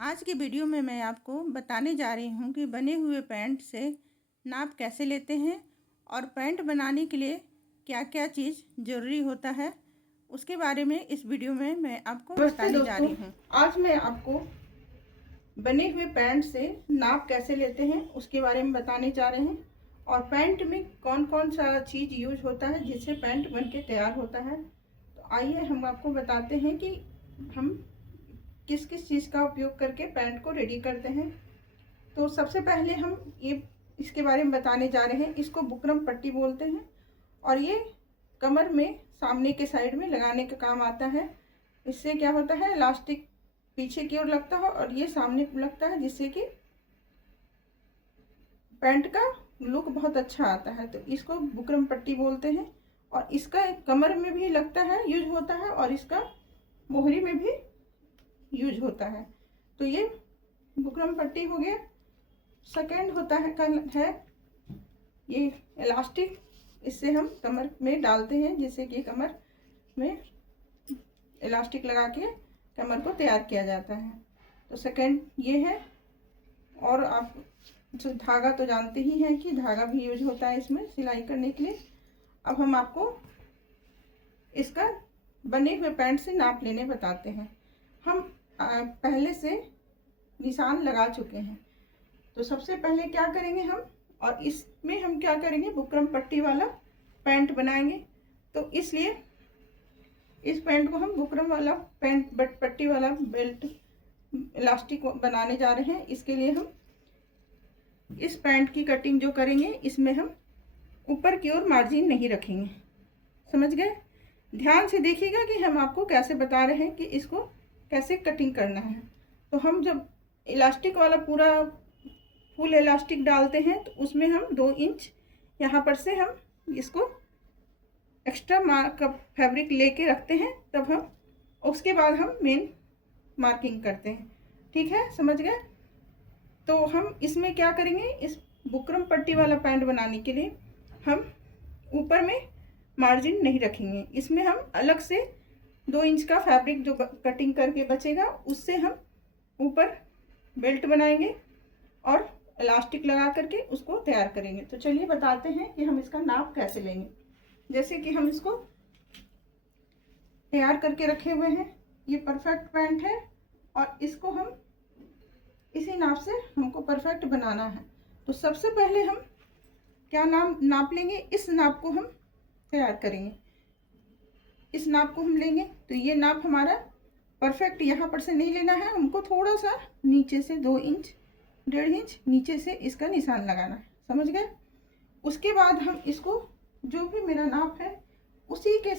आज की वीडियो में मैं आपको बताने जा रही हूँ कि बने हुए पैंट से नाप कैसे लेते हैं और पैंट बनाने के लिए क्या क्या चीज़ ज़रूरी होता है, उसके बारे में इस वीडियो में मैं आपको बताने जा रही हूँ। आज मैं आपको बने हुए पैंट से नाप कैसे लेते हैं उसके बारे में बताने जा रहे हैं और पैंट में कौन कौन सा चीज़ यूज होता है जिससे पैंट बन के तैयार होता है। तो आइए हम आपको बताते हैं कि हम किस किस चीज़ का उपयोग करके पैंट को रेडी करते हैं। तो सबसे पहले हम ये इसके बारे में बताने जा रहे हैं। इसको बुकरम पट्टी बोलते हैं और ये कमर में सामने के साइड में लगाने का काम आता है। इससे क्या होता है, इलास्टिक पीछे की ओर लगता है और ये सामने लगता है, जिससे कि पैंट का लुक बहुत अच्छा आता है। तो इसको बुकरम पट्टी बोलते हैं और इसका कमर में भी लगता है, यूज होता है, और इसका मोहरी में भी यूज होता है। तो ये बुकरम पट्टी हो गया। सेकेंड होता है ये इलास्टिक। इससे हम कमर में डालते हैं, जिससे कि कमर में इलास्टिक लगा के कमर को तैयार किया जाता है। तो सेकेंड ये है। और आप जो धागा तो जानते ही हैं कि धागा भी यूज होता है इसमें सिलाई करने के लिए। अब हम आपको इसका बने हुए पैंट से नाप लेने बताते हैं। हम पहले से निशान लगा चुके हैं। तो सबसे पहले क्या करेंगे हम, और इसमें हम क्या करेंगे, बुकरम पट्टी वाला पैंट बनाएंगे। तो इसलिए इस पैंट को हम बुकरम वाला पैंट पट्टी वाला बेल्ट इलास्टिक बनाने जा रहे हैं। इसके लिए हम इस पैंट की कटिंग जो करेंगे, इसमें हम ऊपर की ओर मार्जिन नहीं रखेंगे। समझ गए? ध्यान से देखिएगा कि हम आपको कैसे बता रहे हैं कि इसको कैसे कटिंग करना है। तो हम जब इलास्टिक वाला पूरा फुल इलास्टिक डालते हैं तो उसमें हम 2 इंच यहाँ पर से हम इसको एक्स्ट्रा मार्क फैब्रिक लेके रखते हैं। तब हम उसके बाद हम मेन मार्किंग करते हैं। ठीक है, समझ गए? तो हम इसमें क्या करेंगे, इस बुकरम पट्टी वाला पैंट बनाने के लिए हम ऊपर में मार्जिन नहीं रखेंगे। इसमें हम अलग से 2 इंच का फैब्रिक जो कटिंग करके बचेगा, उससे हम ऊपर बेल्ट बनाएंगे और इलास्टिक लगा करके उसको तैयार करेंगे। तो चलिए बताते हैं कि हम इसका नाप कैसे लेंगे। जैसे कि हम इसको तैयार करके रखे हुए हैं, ये परफेक्ट पैंट है और इसको हम इसी नाप से हमको परफेक्ट बनाना है। तो सबसे पहले हम क्या नाप लेंगे, इस नाप को हम तैयार करेंगे। इस नाप को हम लेंगे। तो ये नाप हमारा परफेक्ट यहाँ पर से नहीं लेना है, हमको थोड़ा सा नीचे से 2 इंच 1.5 इंच नीचे से इसका निशान लगाना है। समझ गए? उसके बाद हम इसको जो भी मेरा नाप है उसी के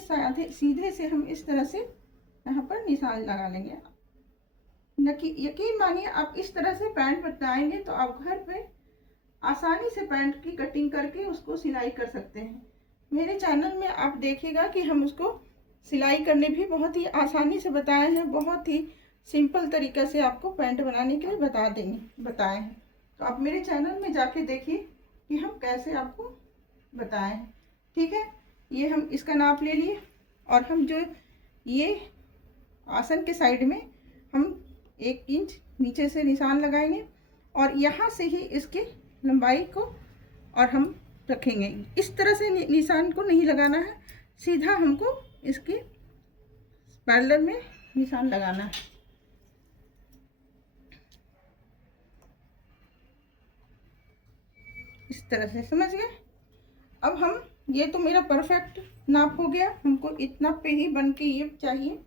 सीधे से हम इस तरह से यहाँ पर निशान लगा लेंगे। यकीन मानिए, आप इस तरह से पैंट बनाएंगे तो आप घर पे आसानी से पैंट की कटिंग करके उसको सिलाई कर सकते हैं। मेरे चैनल में आप देखिएगा कि हम उसको सिलाई करने भी बहुत ही आसानी से बताए हैं, बहुत ही सिंपल तरीक़े से आपको पैंट बनाने के लिए बताए हैं। तो आप मेरे चैनल में जाके देखिए कि हम कैसे आपको बताए हैं। ठीक है, ये हम इसका नाप ले लिए और हम जो ये आसन के साइड में हम 1 इंच नीचे से निशान लगाएंगे और यहाँ से ही इसकी लंबाई को और हम रखेंगे। इस तरह से निशान को नहीं लगाना है, सीधा हमको इसके पैरेलल में निशान लगाना है। इस तरह से, समझ गए? अब हम ये तो मेरा परफेक्ट नाप हो गया, हमको इतना पे ही बन के ये चाहिए।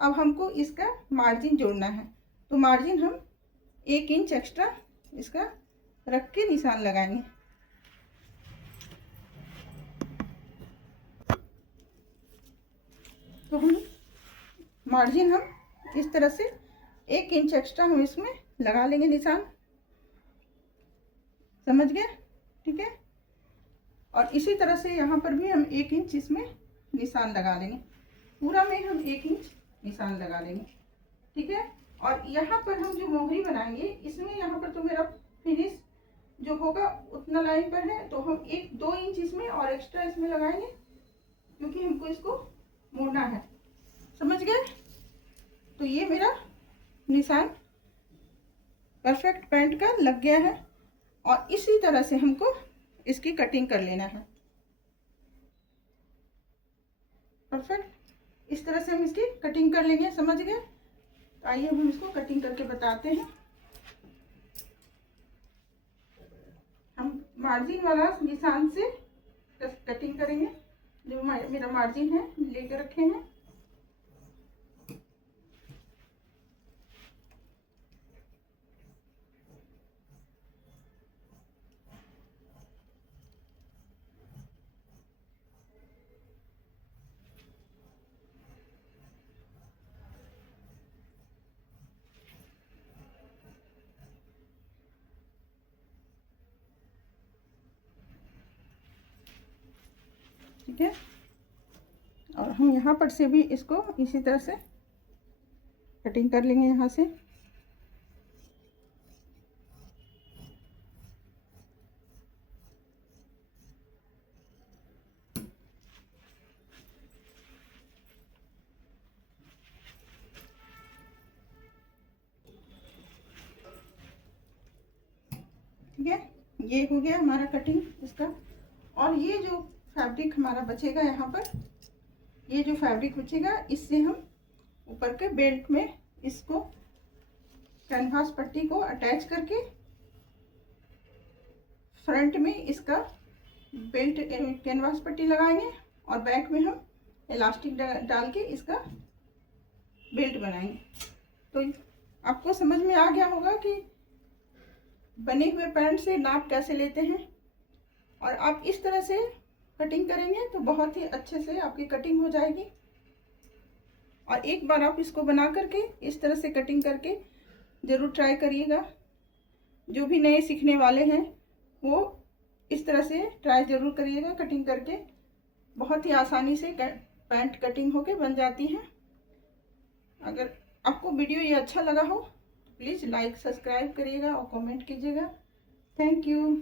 अब हमको इसका मार्जिन जोड़ना है। तो मार्जिन हम 1 इंच एक्स्ट्रा इसका रख के निशान लगाएंगे। तो हम मार्जिन हम इस तरह से 1 इंच एक्स्ट्रा हम इसमें लगा लेंगे निशान। समझ गए? ठीक है। और इसी तरह से यहाँ पर भी हम 1 इंच इसमें निशान लगा लेंगे। पूरा में हम 1 इंच निशान लगा लेंगे। ठीक है। और यहाँ पर हम जो मोहरी बनाएंगे, इसमें यहाँ पर तो मेरा फिनिश जो होगा उतना लाइन पर है, तो हम 1-2 इंच इसमें और एक्स्ट्रा इसमें लगाएंगे, क्योंकि हमको इसको मोड़ना है। समझ गए? तो ये मेरा निशान परफेक्ट पैंट का लग गया है। और इसी तरह से हमको इसकी कटिंग कर लेना है। परफेक्ट इस तरह से हम इसकी कटिंग कर लेंगे, समझ गए। तो आइए हम इसको कटिंग करके बताते हैं। हम मार्जिन वाला निशान से कटिंग करेंगे। जो मेरा मार्जिन है लेकर रखे हैं। ठीक है, और हम यहाँ पर से भी इसको इसी तरह से कटिंग कर लेंगे यहाँ से। ठीक है, ये हो गया हमारा कटिंग इसका। और ये जो फैब्रिक हमारा बचेगा यहाँ पर, ये जो फैब्रिक बचेगा इससे हम ऊपर के बेल्ट में इसको कैनवास पट्टी को अटैच करके फ्रंट में इसका बेल्ट कैनवास पट्टी लगाएंगे और बैक में हम इलास्टिक डाल के इसका बेल्ट बनाएंगे। तो आपको समझ में आ गया होगा कि बने हुए पैंट से नाप कैसे लेते हैं। और आप इस तरह से कटिंग करेंगे तो बहुत ही अच्छे से आपकी कटिंग हो जाएगी। और एक बार आप इसको बना करके इस तरह से कटिंग करके ज़रूर ट्राई करिएगा। जो भी नए सीखने वाले हैं वो इस तरह से ट्राई ज़रूर करिएगा कटिंग करके। बहुत ही आसानी से पैंट कटिंग होके बन जाती है। अगर आपको वीडियो ये अच्छा लगा हो तो प्लीज़ लाइक सब्सक्राइब करिएगा और कमेंट कीजिएगा। Thank you.